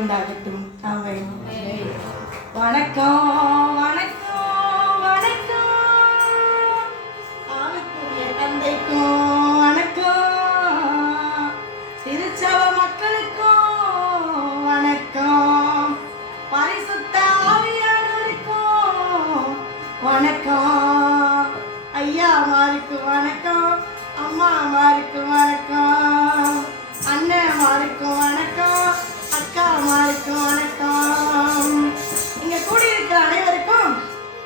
உண்டாகட்டும். ஆமென். வணக்கம் வணக்கம் வணக்கம் ஆவிக்குரிய தந்தைக்கும் வணக்கம், திருச்சப மக்களுக்கும் வணக்கம், பரிசுத்த ஆவியானவருக்கும் வணக்கம், ஐயா அம்மாருக்கு வணக்கம், அம்மா அம்மாருக்கு வணக்கம், அண்ணன்மாருக்கு வணக்கம், அக்கா அம்மாருக்கு வணக்கம். இங்க கூடியிருக்கிற அனைவருக்கும்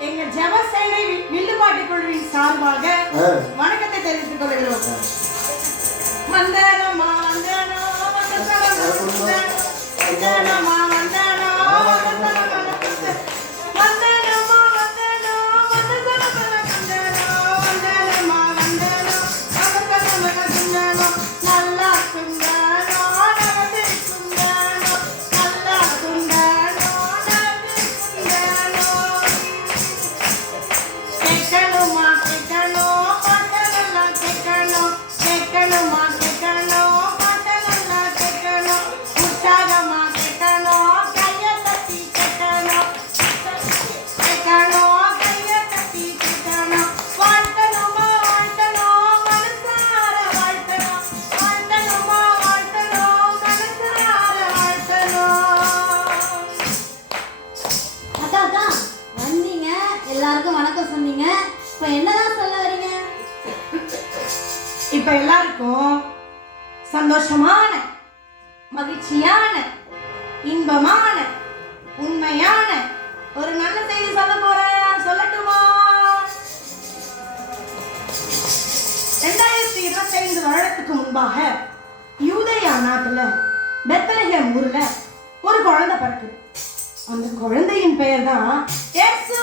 எங்க ஜெபசேனை வில்லுப்பாட்டு குழுவின் சார்பாக வணக்கத்தை தெரிவித்துக் கொள்கிறோம். வந்தனமா வந்தனோ வந்தனமா வந்தனோ இப்ப எல்லாருக்கும் சந்தோஷமான, மகிழ்ச்சியான, இன்பமான, உண்மையான ஒரு நல்ல செய்தி சொல்ல போறேன். சொல்லட்டுமா? 2025 வருடத்துக்கு முன்பாக யூதேயா நாட்டுல பெத்லகேம் ஊர்ல ஒரு குழந்தை பிறக்குது. அந்த குழந்தையின் பெயர் தான் இயேசு.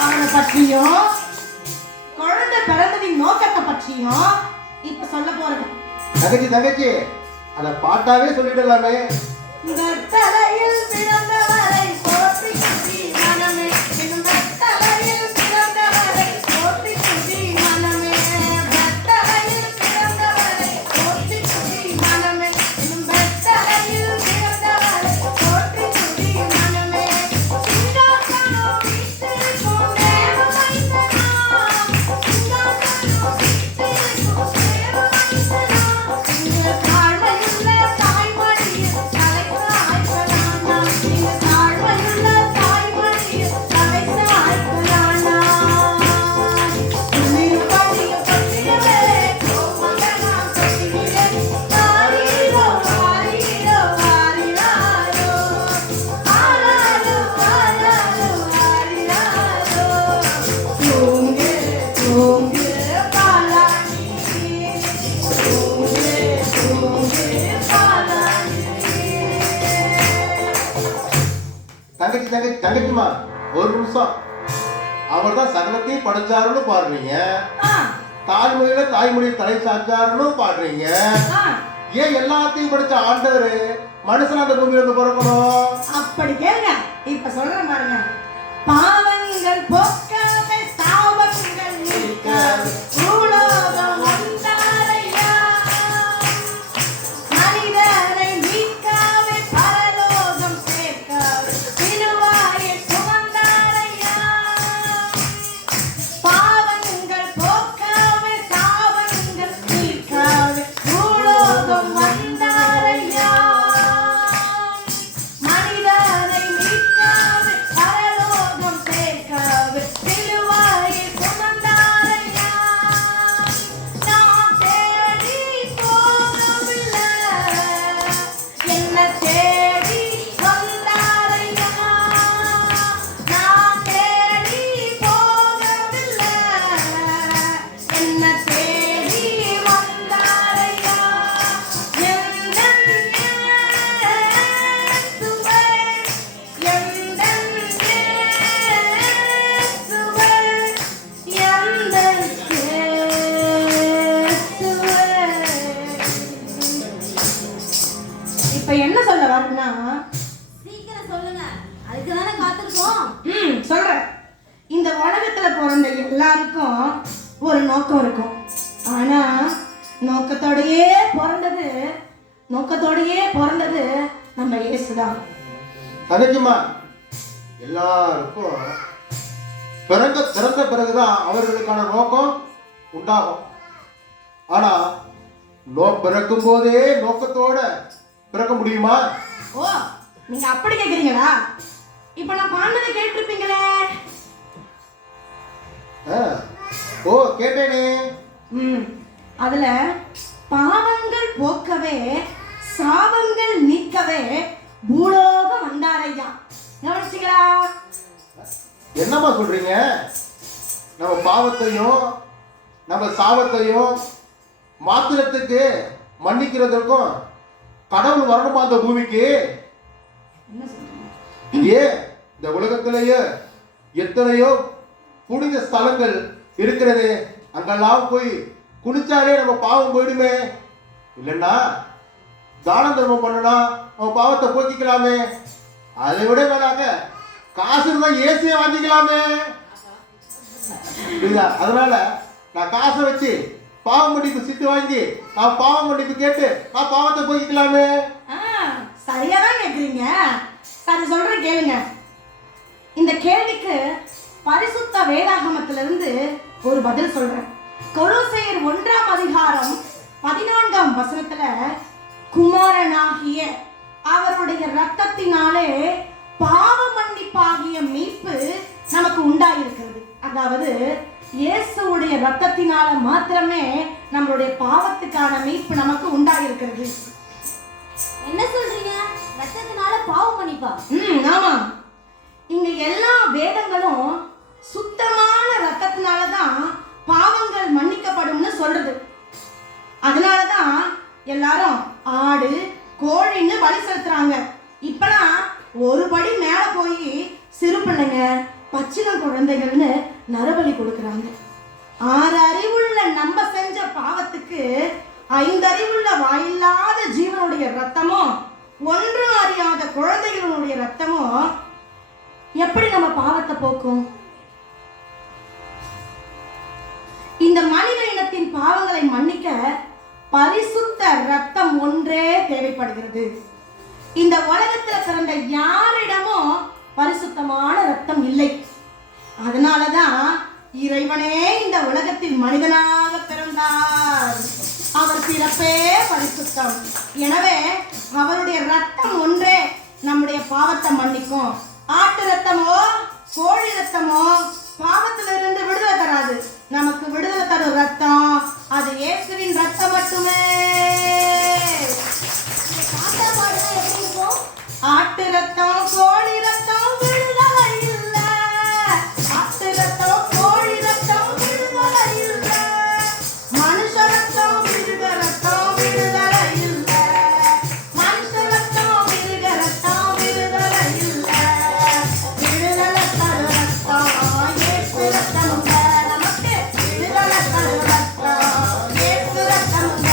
அவனை பற்றியும் குழந்தை பிறந்ததின் நோக்கத்தை பற்றியும் இப்ப சொல்ல போறேன். தங்கச்சி அத பாட்டாவே சொல்லிடலாமே. வெத்தலையில் பிறந்தவரை போற்றி குதி மனமே, இன்னும் வெத்தலையில் பிறந்தவரை போற்றி குதி மனமே, வெத்தலையில் பிறந்தவரை போற்றி குதி மனமே, இன்னும் வெத்தலையில் பிறந்தவரை போற்றி குதி மனமே, சிங்காசனோ வீட்டிற்கும் தேவ வைத்தனாம், சிங்காசனோ வீட்டிற்கும் தேவ வைத்தனாம், இங்கு தாழ்மையுள்ள தாய்மடியில் தலைத்து ஆய்க்கலானா, இங்கு தாழ்மையுள்ள தாய்மடியில் தலைத்து ஆய்க்கலானா, உள்ளிருப்பதியும் பற்றியவே மகனாம் பற்றியிலே ஆரீரோ ஆரீரோ ஆரீராரோ ஆராரோ ஆராரோ ஆரீராரோ தூங்கு தூங்கு பாலாணி தூங்கு தூங்கு பாலாணி. தங்கச்சிமா ஒரு நிமிஷம். அவர் தான் சகலத்தையும் படைச்சாருன்னு பாடுறீங்க, ஆ தாய்மொழியில தாய்மொழியில் தலை சாச்சாருன்னு பாடுறீங்க. ஆ ஏன் எல்லாத்தையும் படைச்ச ஆண்டவர் மனுஷன் அந்த பூமியில இருந்து பிறக்கணும்? அப்படி கேளுங்க. இப்ப சொல்றேன் பாருங்க. பாவங்கள் போக்காவே சாபங்கள் நீக்காவே பூலோகம் வந்தாரையா, மனிதரை மீட்காவே பரலோகம் சேர்க்காவே சிலுவாயை சுமந்தாரையா, பாவங்கள் போக்காவே சாபங்கள் நீக்காவே பூலோகம் வந்தாரையா, மனிதனை மீட்காவே பரலோகம் சேர்க்காவே சிலுவாயை சுமந்தாரையா, நான் தேடி போகவில்லை, என்ன தேடி வந்தாரையா, நான் தேடி போகவில்லை, என்ன தேடி வந்தாரையா, எந்தன் இயேசுவே, எந்தன் இயேசுவே, எந்தன் இயேசுவே. இப்ப என்ன சொல்ல வரேன்னா, சீக்கிரம் சொல்லுங்க, அதுக்கு தானே காத்திருக்கோம். சொல்றேன். இந்த உலகத்துல பிறந்த எல்லாருக்கும் ஒரு நோக்கம் இருக்கும். ஆனா நோக்கத்தோடையே பிறந்தது நோக்கத்தோடையே பிறந்தது நம்ம இயேசுதான். தங்கச்சிம்மா, எல்லாருக்கும் பிறந்த பிறகுதான் அவர்களுக்கான நோக்கம் உண்டாகும். ஆனா பிறக்கும் போதே நோக்கத்தோட பிறக்க முடியுமா? ஓ, நீங்க அப்படி கேக்குறீங்களா? இப்ப நான் பாண்டதை கேட்டிருப்பீங்களே. ஓ, கேட்டேனே. அதுல பாவங்கள் போக்கவே சாபங்கள் நீக்கவே பூலோகம் வந்தாரையா. கவனிச்சீங்களா? என்னம்மா சொல்றீங்க? நம்ம பாவத்தையும் நம்ம சாபத்தையும் மாத்திரத்துக்கு மன்னிக்கிறதுக்கும் கடவுள் வரணுமா அந்த பூமிக்கு? என்ன சொல்றீங்க? இந்த உலகத்திலேயே எத்தனையோ புனித ஸ்தலங்கள் இருக்கிறது. அங்கெல்லாம் போய் குளிச்சாலே நம்ம பாவம் போயிடுமே. இல்லைன்னா தான தர்மம் பண்ணனா நம்ம பாவத்தை போக்கிக்கலாமே. அதை விட வேணாங்க காசு இருந்தா ஏசியை வாங்கிக்கலாமே. அதனால நான் காசை வச்சு பாவ மன்னிப்பு சிட்டு வாங்கி நான் பாவ மன்னிப்பு கேட்டு நான் பாவத்தை போக்கிக்கலாமே. சரியாதான் கேக்குறீங்க. சரி, சொல்றேன் கேளுங்க. இந்த கேள்விக்கு பரிசுத்த வேதாகமத்திலிருந்து ஒரு பதில் சொல்றேன். கொலோசையர் 1ஆம் அதிகாரம் 14ஆம் வசனத்துல குமாரனாகிய அவருடைய இரத்தத்தினாலே பாவ மன்னிப்பாகிய மீட்பு நமக்கு உண்டாயிருக்கிறது. அதாவது இயேசுவுடைய இரத்தத்தினால மாத்திரமே நம்மளுடைய பாவத்துக்கான மீட்பு நமக்கு உண்டாயிருக்கிறது. என்ன சொல்றீங்க? ரத்தத்தினால பாவம் மன்னிப்பா? ஆமா. இங்க எல்லா வேதங்களும் சுத்தமான ரத்தத்தினாலதான் பாவங்கள் மன்னிக்கப்படும்னு சொல்றது. அதனாலதான் எல்லாரும் ஆடு கோழின்னு பலி செலுத்துறாங்க. இப்பெல்லாம் ஒரு படி மேல போய் சிறு பிள்ளைங்க பச்சிள குழந்தைகள்னு நரபலி கொடுக்கறாங்க. 6 அறிவுள்ள நம்ம செஞ்ச பாவத்துக்கு 5 அறிவுள்ள வாயில்லாத ஜீவனுடைய ரத்தமும் 1 அறியாத குழந்தைகளுடைய ரத்தமும் எப்படி நம்ம பாவத்தை போக்கும்? இந்த மனித இனத்தின் பாவங்களை மன்னிக்க பரிசுத்த ரத்தம் ஒன்றே தேவைப்படுகிறது. இந்த உலகத்தில் பிறந்த யாரிடமும் பரிசுத்தமான ரத்தம் இல்லை. அதனாலதான் இறைவனே இந்த உலகத்தில் மனிதனாக பிறந்தார். அவர் பிறப்பே பரிசுத்தம். எனவே அவருடைய ரத்தம் ஒன்றே நம்முடைய பாவத்தை மன்னிக்கும். ஆட்டு ரத்தமோ கோழி ரத்தமோ பாவத்திலிருந்து விடுதலை தராது. நமக்கு விடுதலை தரும் ரத்தம் அது இயேசுவின் ரத்தம் மட்டுமே. ஆட்டு ரத்தம் கோழி ரத்தம் விடுதலை இல்ல. ஆட்டு ரத்தம் கோழி ரத்தம் விடுதலை இல்ல. மனுஷ ரத்தம் மிருக ரத்தம் விடுதலை இல்ல. மனுஷ ரத்தம் மிருக ரத்தம் விடுதலை இல்ல. விடுதலை தரும் ரத்தம் இயேசு ரத்தமுங்க. நமக்கு விடுதலை தரும் ரத்தம் இயேசு ரத்தமுங்க.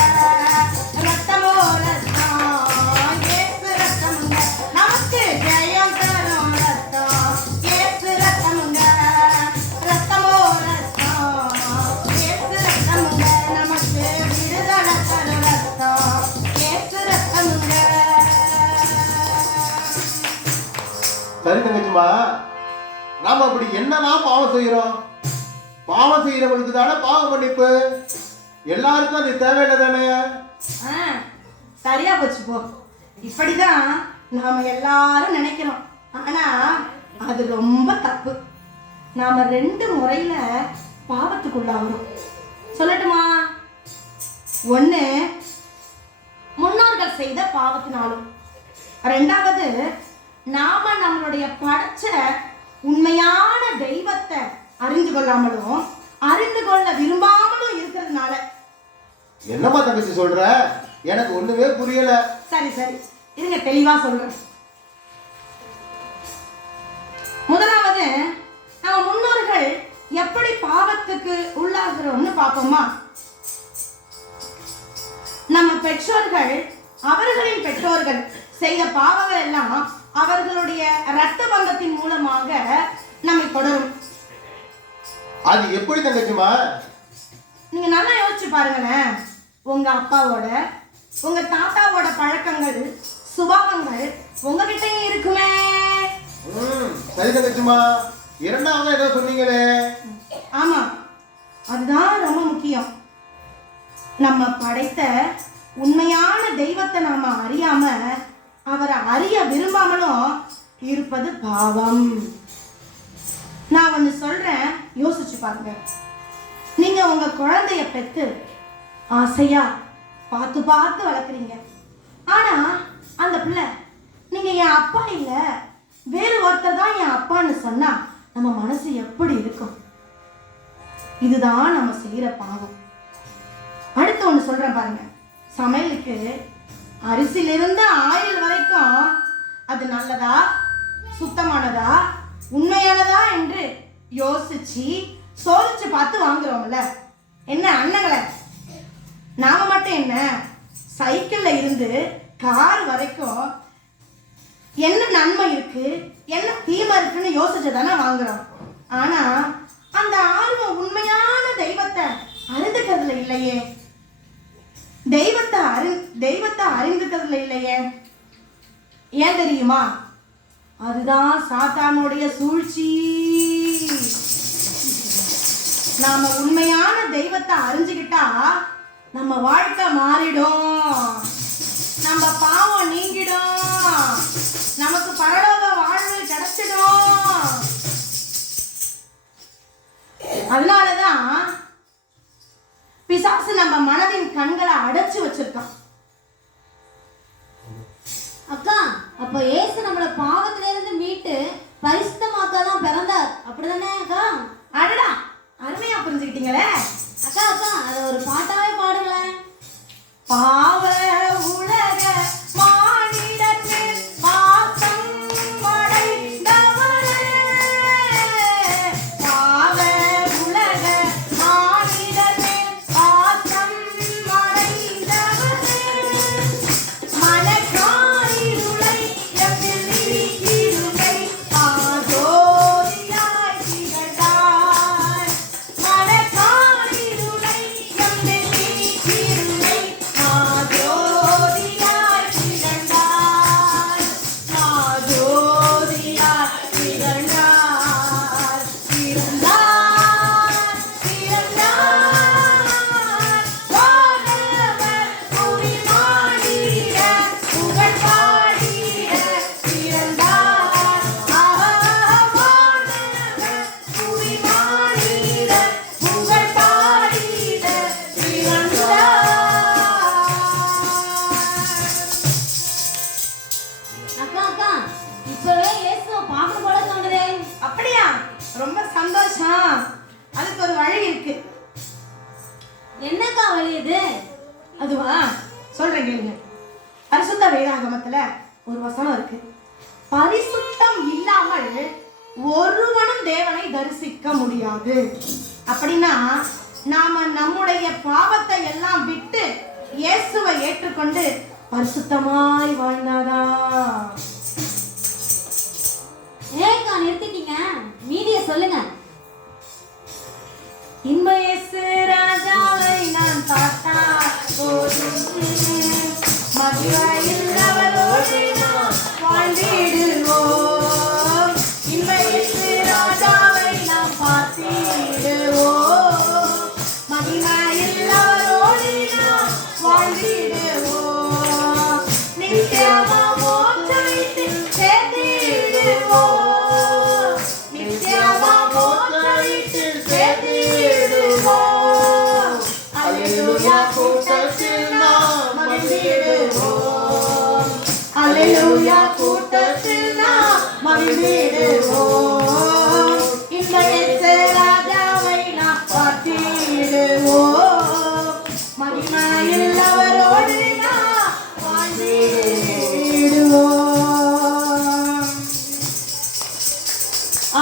ரத்தமோ ரத்தம் இயேசு ரத்தமுங்க. நமக்கு ஜெயம் தரும் ரத்தம் இயேசு ரத்தமுங்க. ரத்தமோ ரத்தம் இயேசு ரத்தமுங்க. நமக்கு விடுதலை தரும் ரத்தம் இயேசு ரத்தமுங்க. சரி தங்கச்சிம்மா, நாம அப்படி என்னதான் பாவம் செய்யறோம்? பாவம் செய்யறவங்களுக்கு தானே பாவ மன்னிப்பு. எல்லாருக்கும் அது தேவையில்லை தானே? சரியா போச்சு போ. இப்படிதான் நாம எல்லாரும் நினைக்கிறோம். ஆனா அது ரொம்ப தப்பு. நாம 2 முறையில பாவத்துக்குள்ளாகிறோம். சொல்லட்டுமா? 1 முன்னோர்கள் செய்த பாவத்தினாலும், 2வது நாம நம்மளுடைய படைச்ச உண்மையான தெய்வத்தை அறிந்து கொள்ளாமலும் அறிந்து கொள்ள விரும்பாமலும் இருக்கிறதுனால. என்னம்மா தங்கச்சி சொல்ற? எனக்கு ஒண்ணுமே புரியல. சரி சரி, இருங்க தெளிவா சொல்றேன். முதலாவது, நம்ம முன்னோர்கள் எப்படி பாவத்துக்கு உள்ளாகிறோம்னு பார்ப்போமா? நம்ம பெற்றோர்கள் அவர்களின் பெற்றோர்கள் செய்த பாவங்கள் எல்லாம் அவர்களுடைய இரத்த பந்தத்தின் மூலமாக நம்மை தொடரும். அது எப்படி தங்கச்சிமா? நீங்க நல்லா யோசிச்சு பாருங்களேன். உங்க அப்பாவோட உங்க தாத்தாவோட பழக்கங்கள் சுபாவங்கள் உங்ககிட்டயும் இருக்குமே. சரி தங்கச்சிமா, இரண்டாவது ஏதோ சொன்னீங்களே. ஆமா, அதுதான் ரொம்ப முக்கியம். நம்ம படைத்த உண்மையான தெய்வத்தை நாம அறியாம அவரை அறிய விரும்பாமலும் இருப்பது பாவம். நான் ஒன்று சொல்றேன், யோசிச்சு பாருங்க. நீங்க உங்க குழந்தைய பெத்து ஆசையா பார்த்து பார்த்து வளர்க்குறீங்க. ஆனா அந்த பிள்ளை நீங்க என் அப்பா இல்ல வேறு ஒருத்தர் தான் என் அப்பான்னு சொன்னா நம்ம மனசு எப்படி இருக்கும்? இதுதான் நம்ம செய்யற பாவம். அடுத்து ஒன்று சொல்றேன் பாருங்க. சமையலுக்கு அரிசியிலிருந்து ஆயில் வரைக்கும் அது நல்லதா, சுத்தமானதா, உண்மையானதா என்று யோசிச்சு சோதிச்சு பார்த்து வாங்குறோம்ல. என்ன அண்ணங்களை, நாம மட்டும் என்ன, சைக்கிள்ல இருந்து கார் வரைக்கும் என்ன நன்மை இருக்கு என்ன தீமை இருக்குன்னு யோசிச்சு தானே வாங்குறோம். ஆனா அந்த ஆர்வம் உண்மையான தெய்வத்தை அறிந்துக்கிறதுல இல்லையே, தெய்வத்தை அறிந்துக்கிறதுல இல்லையே. ஏன் தெரியுமா? அதுதான் சாத்தானுடைய சூழ்ச்சி. நாம உண்மையான தெய்வத்தை அறிஞ்சுக்கிட்டா நம்ம வாழ்க்கை மாறிடும், நம்ம பாவம் நீங்கிடும், நமக்கு பரலோக வாழ்வு கிடைச்சிடும். அதனாலதான் பிசாசு நம்ம மனதின் கண்களை அடைச்சு வச்சிருக்கான். அக்கா, அப்ப இயேசு நம்மள பாவத்தில இருந்து மீட்டு பரிசுத்தமாக்கதான் பிறந்தார், அப்படிதானே அக்கா? அடடா, அருமையா புரிஞ்சுக்கிட்டீங்களே. அக்கா அக்கா, அதை ஒரு பாட்டாவே பாடுங்களேன். பாவ உலக மானிடர் மேல் பாசம் அடைந்தவரே, பாவ உலக மானிடர் மேல் பாசம் அடைந்தவரே, மனக்காரிருளை எம்மில் நீக்கிருளை ஆதோதியாய் திகழ்ந்தார், மனக்காரிருளை எம்மில் நீக்கிருளை ஆதோதியாய் திகழ்ந்தார், ஆதோதியாய் திகழ்ந்தார், திகழ்ந்தார், திகழ்ந்தார், வானவர் புவி மாடிட புகழ் பாடிட திகழ்ந்தார், வானவர் புவி மாடிட புகழ் பாடிட திகழ்ந்தார். அக்கா அக்கா, இப்பவே இயேசுவை பார்க்க போல தோணுதே. அப்படியா? ரொம்ப சந்தோஷம். அதுக்கு ஒரு வழி இருக்கு. என்னக்கா வழி இது? அதுவா சொல்றேன் கேளுங்க. பரிசுத்த வேதாகமத்துல ஒரு வசனம் இருக்கு. பரிசுத்தம் இல்லாமல் ஒருவனும் தேவனை தரிசிக்க முடியாது. அப்படின்னா நாம நம்முடைய பாவத்தை எல்லாம் விட்டு இயேசுவை ஏற்றுக்கொண்டு பரிசுத்தமாய் வாழ்ந்தாதான். ஏக்கா நிறுத்திட்டீங்க, மீதிய சொல்லுங்க. இன்ப இயேசு ராஜாவை நான் பார்த்தா போதும், மகிமையில் அவரோடு நாம் வாழ்ந்திடுவோம். இன்ப இயேசு ராஜாவை நாம் பார்த்திடுவோம், மகிமையில் அவரோடு நாம் வாழ்ந்திடுவோம். நித்தியமா மோட்சத்தை சேர்த்திடுவோம், நித்தியமா மோட்சத்தை சேர்த்திடுவோம். அல்லேலூயா கூட்டத்தில் நாம் மகிழ்ந்திடுவோம், அல்லேலூயா கூட்டத்தில் நாம் மகிழ்ந்திடுவோம். இந்த இயேசு ராஜாவை நாம் பார்த்திடுவோம், மகிமையில் அவரோடு நாம் வாழ்ந்திடுவோம்.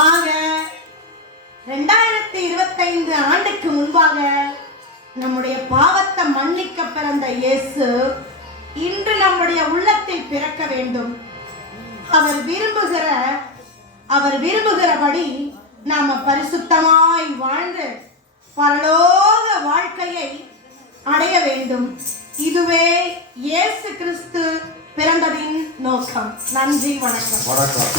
ஆக 2025 ஆண்டுக்கு முன்பாக நம்முடைய பாவத்தை மன்னிக்க பிறந்த இயேசு இன்று நம்முடைய உள்ளத்தில் பிறக்க வேண்டும். அவர் விரும்புகிறபடி நாம பரிசுத்தமாய் வாழ்ந்து பரலோக வாழ்க்கையை அடைய வேண்டும். இதுவே இயேசு கிறிஸ்து பிறந்ததின் நோக்கம். நன்றி, வணக்கம். வணக்கம்.